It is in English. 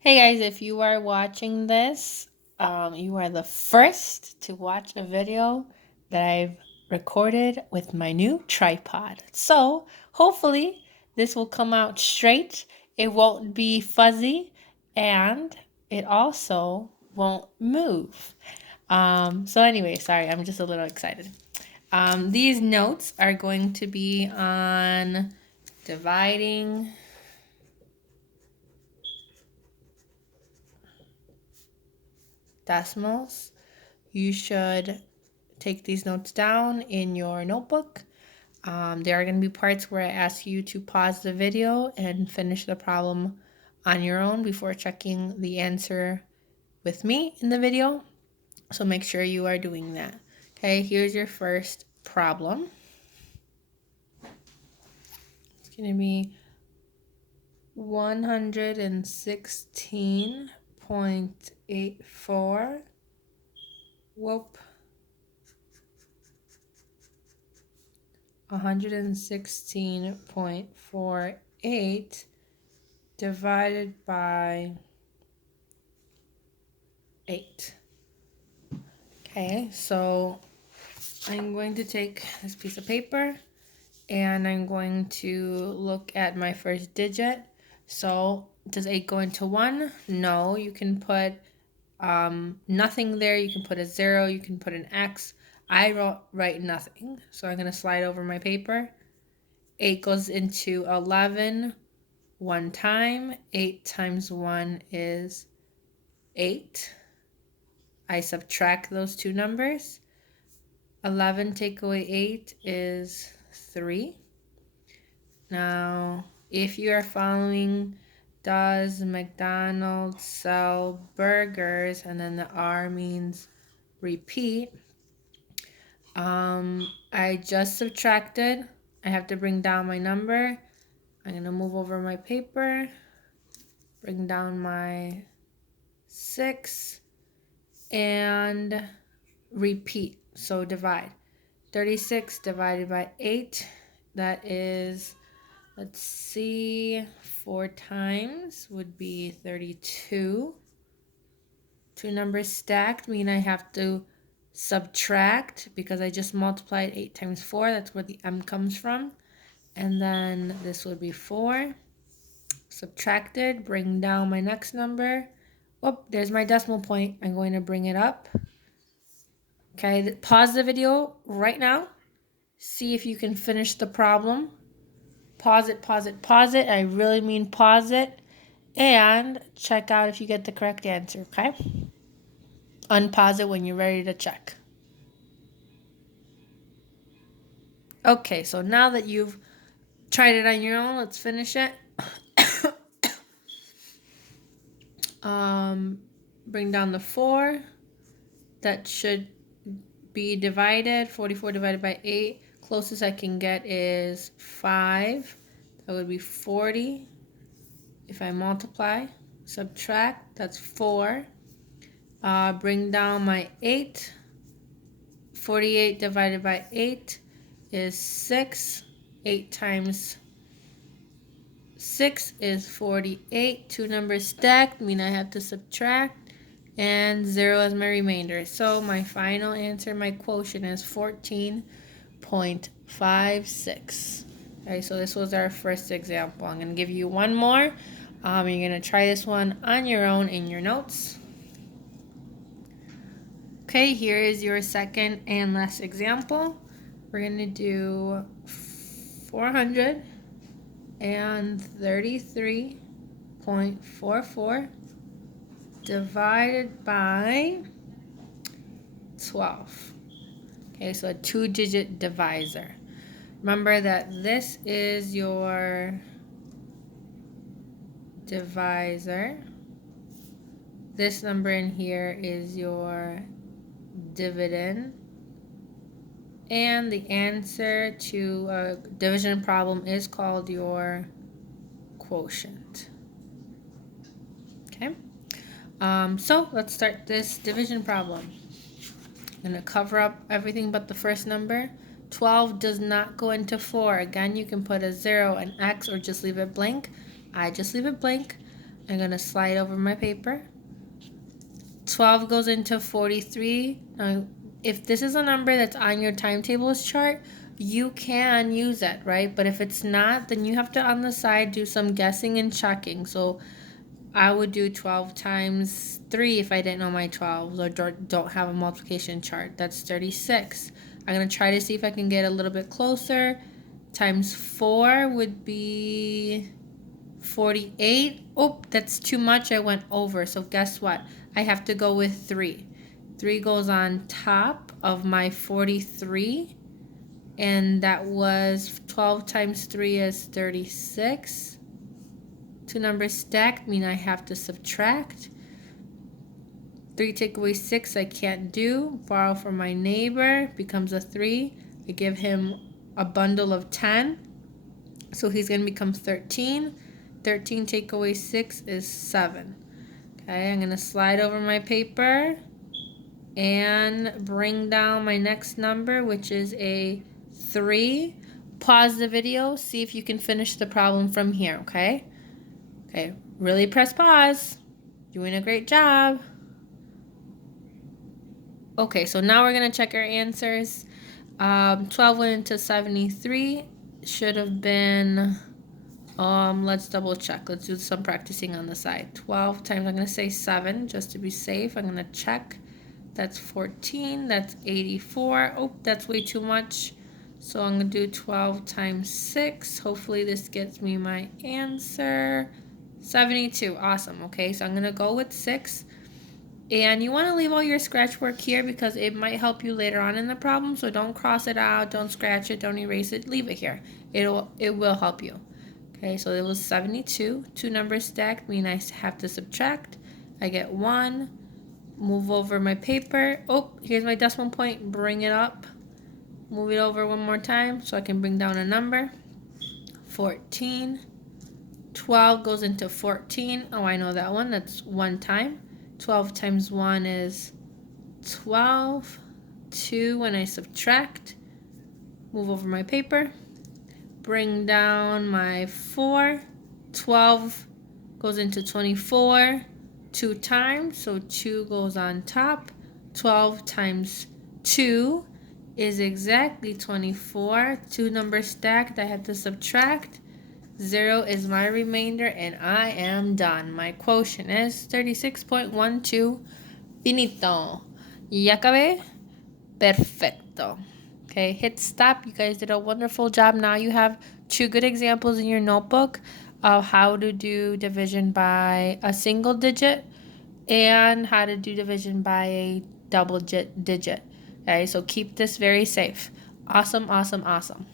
Hey guys, if you are watching this, you are the first to watch a video that I've recorded with my new tripod. So hopefully this will come out straight, it won't be fuzzy, and it also won't move. So anyway, sorry, I'm just a little excited. These notes are going to be on dividing decimals. You should take these notes down in your notebook. There are going to be parts where I ask you to pause the video and finish the problem on your own before checking the answer with me in the video. So make sure you are doing that. Okay, here's your first problem. It's going to be 116.84. Whoop. 116.48 divided by 8. Okay, so I'm going to take this piece of paper and I'm going to look at my first digit. So does 8 go into 1? No, you can put nothing there. You can put a 0, you can put an X. I write nothing. So I'm going to slide over my paper. 8 goes into 11 one time. 8 times 1 is 8. I subtract those two numbers. 11 take away 8 is 3. Now, if you are following, does McDonald's sell burgers? And then the R means repeat. I just subtracted. I have to bring down my number. I'm going to move over my paper, bring down my 6, and repeat. So divide. 36 divided by 8, that is, let's see, 4 times would be 32. Two numbers stacked mean I have to subtract because I just multiplied 8 times 4. That's where the M comes from. And then this would be 4. Subtracted, bring down my next number. Oh, there's my decimal point. I'm going to bring it up. Okay, pause the video right now. See if you can finish the problem. Pause it, pause it, pause it. I really mean pause it. And check out if you get the correct answer, okay? Unpause it when you're ready to check. Okay, so now that you've tried it on your own, let's finish it. Bring down the 4. That should be divided. 44 divided by 8. Closest I can get is 5. That would be 40. If I multiply, subtract, that's 4. Bring down my 8. 48 divided by 8 is 6. 8 times 6 is 48. Two numbers stacked mean I have to subtract. And 0 is my remainder. So my final answer, my quotient is 14.56. Okay, so this was our first example. I'm going to give you one more. You're going to try this one on your own in your notes. Okay, here is your second and last example. We're going to do 433.44 divided by 12. Okay, so a 2-digit divisor. Remember that this is your divisor. This number in here is your dividend. And the answer to a division problem is called your quotient. Okay, so let's start this division problem. I'm going to cover up everything but the first number. 12 does not go into 4. Again, you can put a 0, an X, or just leave it blank. I just leave it blank. I'm going to slide over my paper. 12 goes into 43. Now, if this is a number that's on your timetables chart, you can use it, right? But if it's not, then you have to on the side do some guessing and checking. So I would do 12 times 3 if I didn't know my 12s or don't have a multiplication chart. That's 36. I'm going to try to see if I can get a little bit closer. Times 4 would be 48. Oh, that's too much. I went over. So guess what? I have to go with 3. 3 goes on top of my 43. And that was 12 times 3 is 36. Two numbers stacked mean I have to subtract. 3 take away 6 I can't do. Borrow from my neighbor becomes a 3. I give him a bundle of 10. So he's going to become 13. 13 take away 6 is 7. Okay, I'm going to slide over my paper and bring down my next number, which is a 3. Pause the video, see if you can finish the problem from here, okay? Okay, really press pause. Doing a great job. Okay, so now we're going to check our answers. 12 went into 73. Should have been, let's double check. Let's do some practicing on the side. 12 times, I'm going to say 7 just to be safe. I'm going to check. That's 14. That's 84. Oh, that's way too much. So I'm going to do 12 times 6. Hopefully this gets me my answer. 72. Awesome. Okay, so I'm going to go with 6. And you want to leave all your scratch work here because it might help you later on in the problem. So don't cross it out, don't scratch it, don't erase it. Leave it here. It will help you. Okay, so it was 72. Two numbers stacked mean I have to subtract. I get 1. Move over my paper. Oh, here's my decimal point. Bring it up. Move it over one more time so I can bring down a number. 14. 12 goes into 14. Oh, I know that one. That's 1 time. 12 times 1 is 12. 2 when I subtract. Move over my paper. Bring down my 4. 12 goes into 24. 2 times, so 2 goes on top. 12 times 2 is exactly 24. 2 numbers stacked, I have to subtract. 0 is my remainder, and I am done. My quotient is 36.12. Finito. ¿Ya acabé? Perfecto. Okay, hit stop. You guys did a wonderful job. Now you have 2 good examples in your notebook of how to do division by a single digit and how to do division by a double digit. Okay, so keep this very safe. Awesome, awesome, awesome.